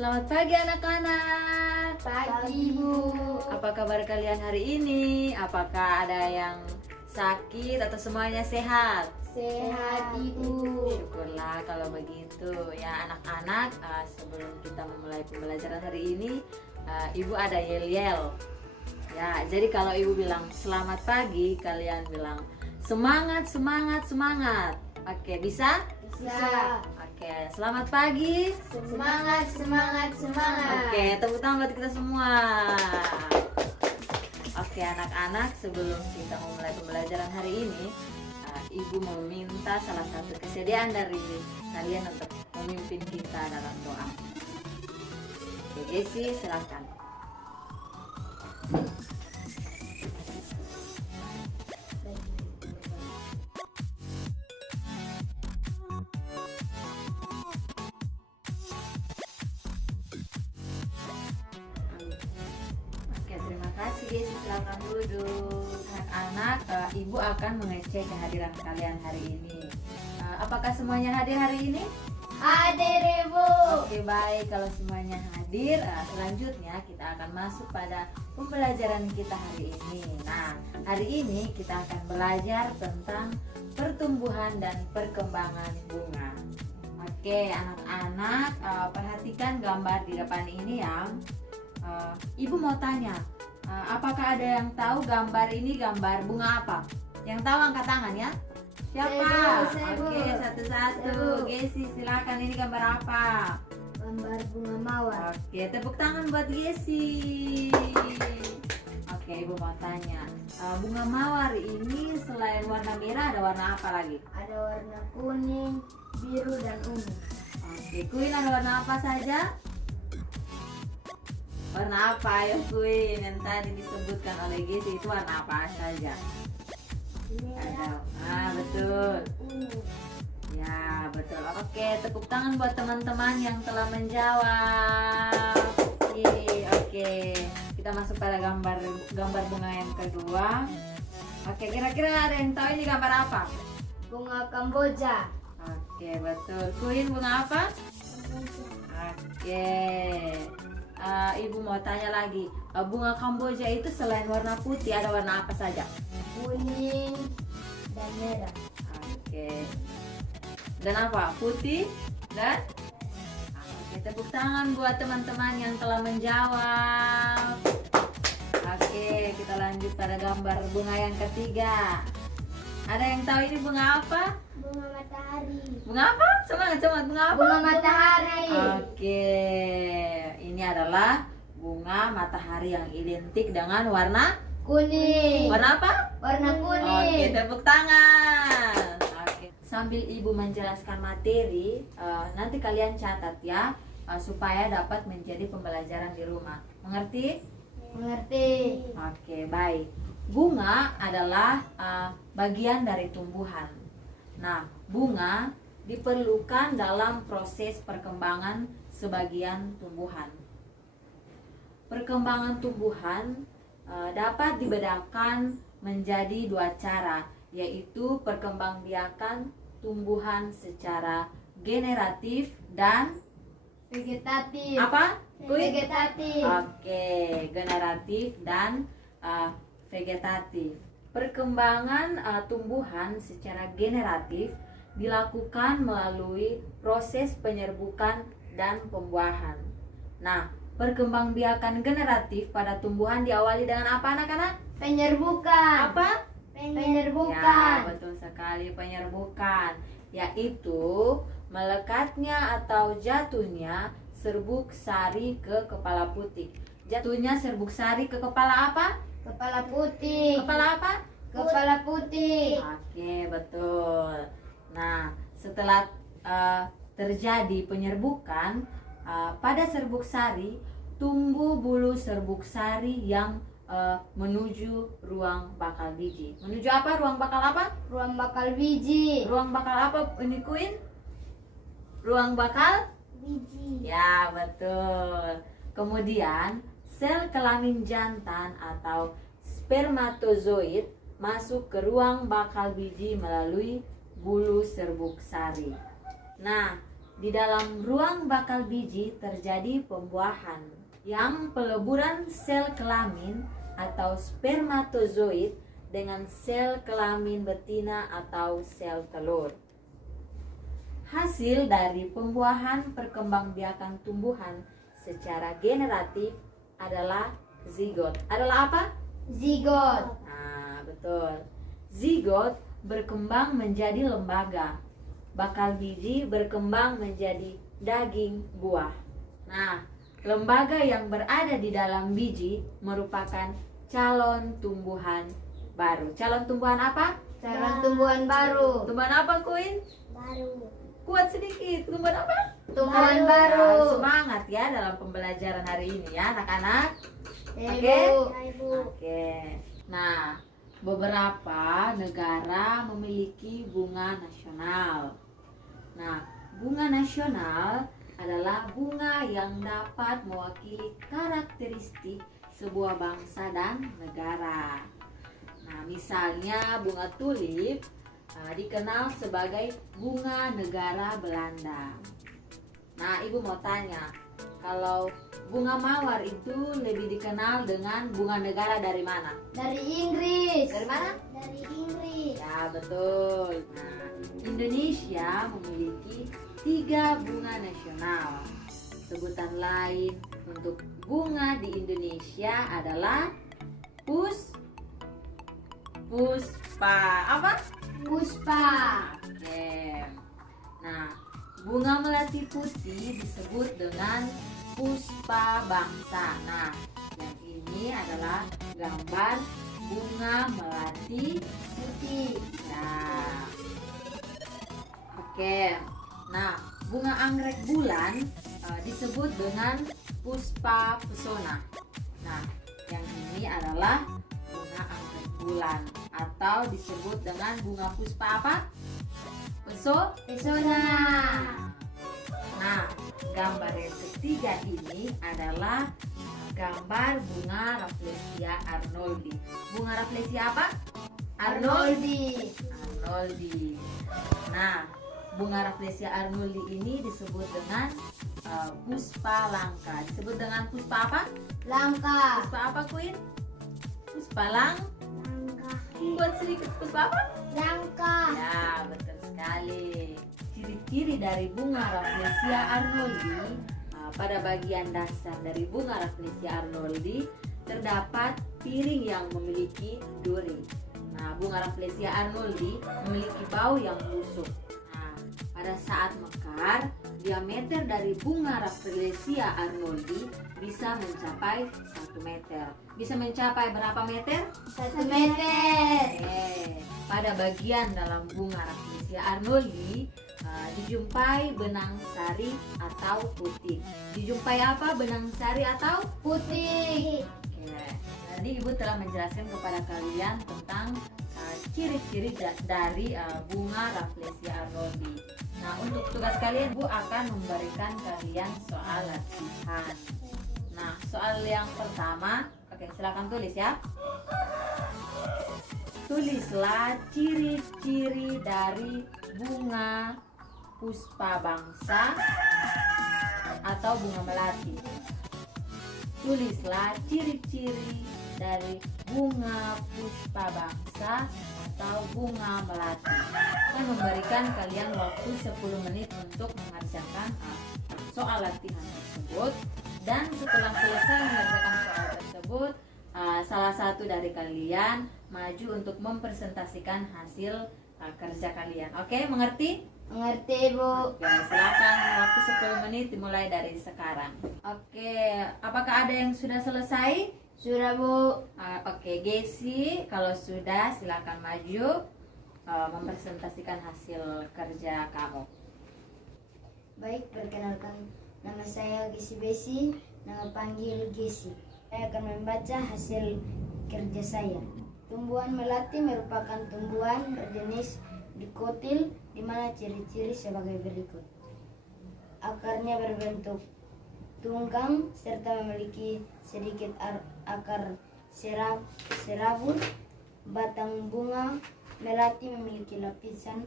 Selamat pagi anak-anak. Pagi, Bu. Apa kabar kalian hari ini? Apakah ada yang sakit atau semuanya sehat? Sehat, Ibu. Syukurlah kalau begitu. Ya anak-anak, sebelum kita memulai pembelajaran hari ini, Ibu ada yel-yel. Ya, jadi kalau Ibu bilang selamat pagi, kalian bilang semangat, semangat, semangat. Oke, bisa? Bisa. Oke, selamat pagi. Semangat, semangat, semangat. Oke, tepuk tangan buat kita semua. Oke, anak-anak, sebelum kita memulai pembelajaran hari ini, Ibu meminta salah satu kesediaan dari kalian untuk memimpin kita dalam doa. Oke, Jessie, silakan. Oke, terima kasih Jessie, silakan duduk. Anak-anak, Ibu akan mengecek kehadiran kalian hari ini. Apakah semuanya hadir hari ini? Hadir, Ibu. Oke, baik, kalau semuanya hadir, selanjutnya kita akan masuk pada pembelajaran kita hari ini. Nah, hari ini kita akan belajar tentang pertumbuhan dan perkembangan bunga. Oke, anak-anak, perhatikan gambar di depan ini ya. Ibu mau tanya, apakah ada yang tahu gambar ini gambar bunga apa? Yang tahu angkat tangan ya. Siapa? Saya, Bu. Oke, satu-satu. Jessie, silakan, ini gambar apa? Gambar bunga mawar. Oke, tepuk tangan buat Jessie. Oke, Ibu mau tanya, bunga mawar ini selain warna merah ada warna apa lagi? Ada warna kuning, biru, dan ungu. Oke, Queen ada warna apa saja? Warna apa ya Queen? Yang tadi disebutkan oleh Jessie itu warna apa saja? Ada. Betul. Ungu. Ya, betul. Oke, tepuk tangan buat teman-teman yang telah menjawab. Oke. Kita masuk pada gambar bunga yang kedua. Oke, kira-kira ada yang tahu ini gambar apa? Bunga Kamboja. Oke, betul. Queen, bunga apa? Oke. Ibu mau tanya lagi, bunga Kamboja itu selain warna putih ada warna apa saja? Kuning dan merah. Oke. Dan apa? Putih dan? Oke, tepuk tangan buat teman-teman yang telah menjawab. Oke, kita lanjut pada gambar bunga yang ketiga. Ada yang tahu ini bunga apa? Bunga matahari. Bunga apa? Semangat, bunga apa? Bunga matahari. Oke, ini adalah bunga matahari yang identik dengan warna Kuning. warna apa? Warna Oke, kuning. tepuk tangan. Oke. Sambil Ibu menjelaskan materi, nanti kalian catat ya, supaya dapat menjadi pembelajaran di rumah. Mengerti? Mengerti. Oke, baik. Bunga adalah bagian dari tumbuhan. Nah, bunga diperlukan dalam proses perkembangan sebagian tumbuhan. Perkembangan tumbuhan dapat dibedakan menjadi dua cara, yaitu perkembangbiakan tumbuhan secara generatif dan Vegetatif. apa? Vegetatif. Oke, generatif dan vegetatif. Perkembangan tumbuhan secara generatif dilakukan melalui proses penyerbukan dan pembuahan. Nah, perkembangbiakan generatif pada tumbuhan diawali dengan apa anak-anak? Penyerbukan. Apa? Penyerbukan. Ya, betul sekali, penyerbukan, yaitu melekatnya atau jatuhnya serbuk sari ke kepala putih. Jatuhnya serbuk sari ke kepala apa? Kepala putih. Kepala apa? Kepala putih. Oke, betul. Nah, setelah terjadi penyerbukan pada serbuk sari, tumbuh bulu serbuk sari yang menuju ruang bakal biji. Menuju apa? Ruang bakal apa? Ruang bakal biji. Ruang bakal apa ini Queen? Ruang bakal? Biji. Ya, betul. Kemudian sel kelamin jantan atau spermatozoid masuk ke ruang bakal biji melalui bulu serbuk sari. Nah, di dalam ruang bakal biji terjadi pembuahan yang peleburan sel kelamin atau spermatozoid dengan sel kelamin betina atau sel telur. Hasil dari pembuahan perkembangbiakan tumbuhan secara generatif adalah zigot. Adalah apa? Zigot. Nah, betul. Zigot berkembang menjadi lembaga. Bakal biji berkembang menjadi daging buah. Nah, lembaga yang berada di dalam biji merupakan calon tumbuhan baru. Calon tumbuhan apa? Calon tumbuhan baru. Tumbuhan apa, Queen? Baru. Kuat sedikit. Tumbuhan apa? Tumbuhan Nah, baru. semangat ya dalam pembelajaran hari ini ya, anak-anak. Oke. Oke. Nah, beberapa negara memiliki bunga nasional. Nah, bunga nasional adalah bunga yang dapat mewakili karakteristik sebuah bangsa dan negara. Nah, misalnya bunga tulip dikenal sebagai bunga negara Belanda. Nah, Ibu mau tanya, kalau bunga mawar itu lebih dikenal dengan bunga negara dari mana? Dari Inggris. Dari mana? Dari Inggris. Ya, betul. Nah, Indonesia memiliki 3 bunga nasional. Sebutan lain untuk bunga di Indonesia adalah puspa. Apa? Puspa. Oke. Nah, bunga melati putih disebut dengan puspa bangsa. Nah, yang ini adalah gambar bunga melati Putih. Nah, oke. Nah, bunga anggrek bulan disebut dengan puspa pesona. Nah, yang ini adalah bunga anggrek bulan atau disebut dengan bunga puspa apa? Pesona. Nah, gambar yang ketiga ini adalah gambar bunga Rafflesia arnoldi. Bunga Rafflesia apa? Arnoldi. Arnoldi. Nah, bunga Rafflesia arnoldi ini disebut dengan puspa langka. Disebut dengan puspa apa? Langka. Puspa apa, Queen? Puspa langka. Buat sedikit puspa apa? Langka. Ya, betul sekali. Ciri-ciri dari bunga Rafflesia arnoldi, pada bagian dasar dari bunga Rafflesia arnoldi terdapat piring yang memiliki duri. Nah, bunga Rafflesia arnoldi memiliki bau yang busuk. Nah, pada saat mekar, diameter dari bunga Rafflesia arnoldi bisa mencapai 1 meter. Bisa mencapai berapa meter? 1 meter. Pada bagian dalam bunga Rafflesia arnoldi dijumpai benang sari atau putih. Dijumpai apa? Benang sari atau Putih. Oke. Jadi Ibu telah menjelaskan kepada kalian tentang ciri-ciri dari bunga Rafflesia arnoldi. Nah, untuk tugas kalian Ibu akan memberikan kalian soal latihan. Nah, soal yang pertama, oke, silakan tulis ya. Tulislah ciri-ciri dari bunga puspa bangsa atau bunga melati. Tulislah ciri-ciri dari bunga puspa bangsa atau bunga melati. Saya memberikan kalian waktu 10 menit untuk mengerjakan soal latihan tersebut. Dan setelah selesai mengerjakan soal tersebut, salah satu dari kalian maju untuk mempresentasikan hasil kerja kalian. Oke, mengerti? Mengerti, Bu. Oke, silakan waktu 10 menit dimulai dari sekarang. Oke, apakah ada yang sudah selesai? Sudah, Bu. Oke, Gesi, kalau sudah silakan maju mempresentasikan hasil kerja kamu. Baik, perkenalkan, nama saya Gesi Besi, nama panggil Gesi. Saya akan membaca hasil kerja saya. Tumbuhan melati merupakan tumbuhan berjenis dikotil, di mana ciri-ciri sebagai berikut. Akarnya berbentuk tunggang serta memiliki sedikit akar serabut. Batang bunga melati memiliki lapisan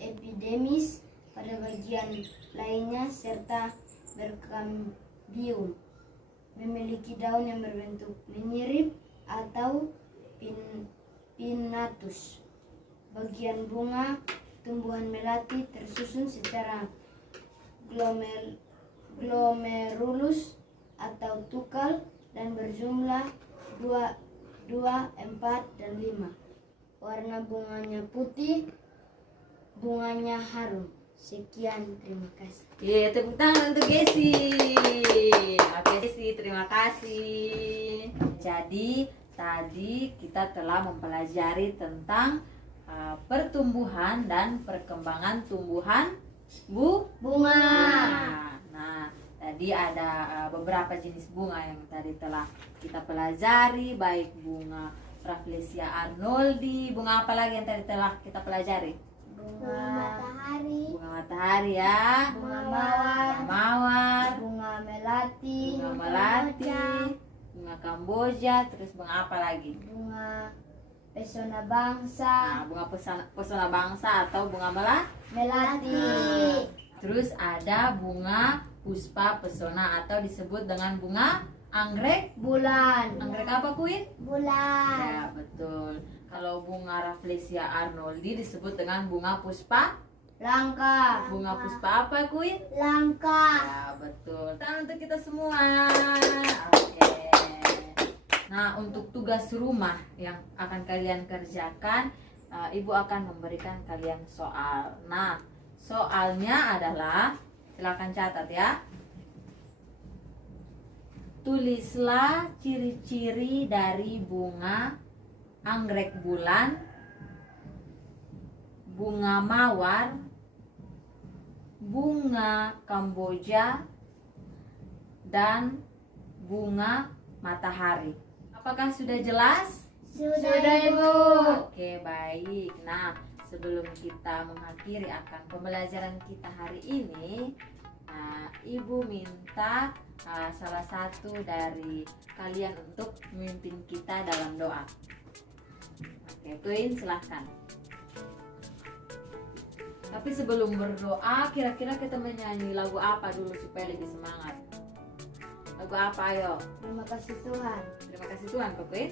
epidermis pada bagian lainnya serta berkambium. Memiliki daun yang berbentuk menyirip atau pinnatus. Bagian bunga tumbuhan melati tersusun secara glomerulus atau tukal dan berjumlah 2, 4, dan 5. Warna bunganya putih, bunganya harum. Sekian, terima kasih. Iya, tepuk tangan untuk Gesi. Oke, Gesi, terima kasih. Jadi, tadi kita telah mempelajari tentang pertumbuhan dan perkembangan tumbuhan Bunga. Nah, tadi ada beberapa jenis bunga yang tadi telah kita pelajari, baik bunga Rafflesia arnoldi, bunga apa lagi yang tadi telah kita pelajari? Matahari, Bunga matahari ya, bunga mawar, bunga melati, bunga kamboja, terus bunga apa lagi? bunga pesona bangsa, Nah, bunga pesona bangsa atau bunga melati, Terus ada bunga puspa pesona atau disebut dengan bunga anggrek bulan, Anggrek apa, Queen? bulan, Ya, betul. Kalau bunga Rafflesia arnoldi disebut dengan bunga puspa. langka, Bunga puspa apa, Queen? langka. Ya, betul. Tangan untuk kita semua. Oke. Nah, untuk tugas rumah yang akan kalian kerjakan, Ibu akan memberikan kalian soal. Nah, soalnya adalah, silakan catat ya. Tulislah ciri-ciri dari bunga anggrek bulan, bunga mawar, bunga kamboja, dan bunga matahari. Apakah sudah jelas? Sudah, Ibu. Oke, baik. Nah, sebelum kita mengakhiri akan pembelajaran kita hari ini, Ibu minta salah satu dari kalian untuk memimpin kita dalam doa. Oke, Queen, silahkan. Tapi sebelum berdoa, kira-kira kita menyanyi lagu apa dulu supaya lebih semangat? Lagu apa, ayo? Terima kasih Tuhan. Terima kasih Tuhan, Kak Queen.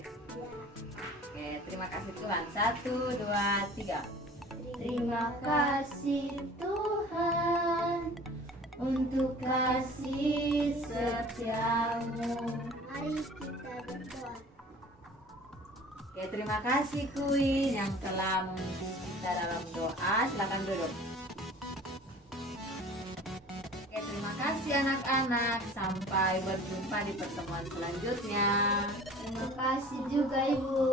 Oke, terima kasih Tuhan. 1, 2, 3. Terima kasih Tuhan untuk kasih setiamu. Mari kita berdoa. Oke, terima kasih Queen yang telah memimpin kita dalam doa. Silakan duduk. Oke, terima kasih anak-anak. Sampai berjumpa di pertemuan selanjutnya. Terima kasih juga Ibu.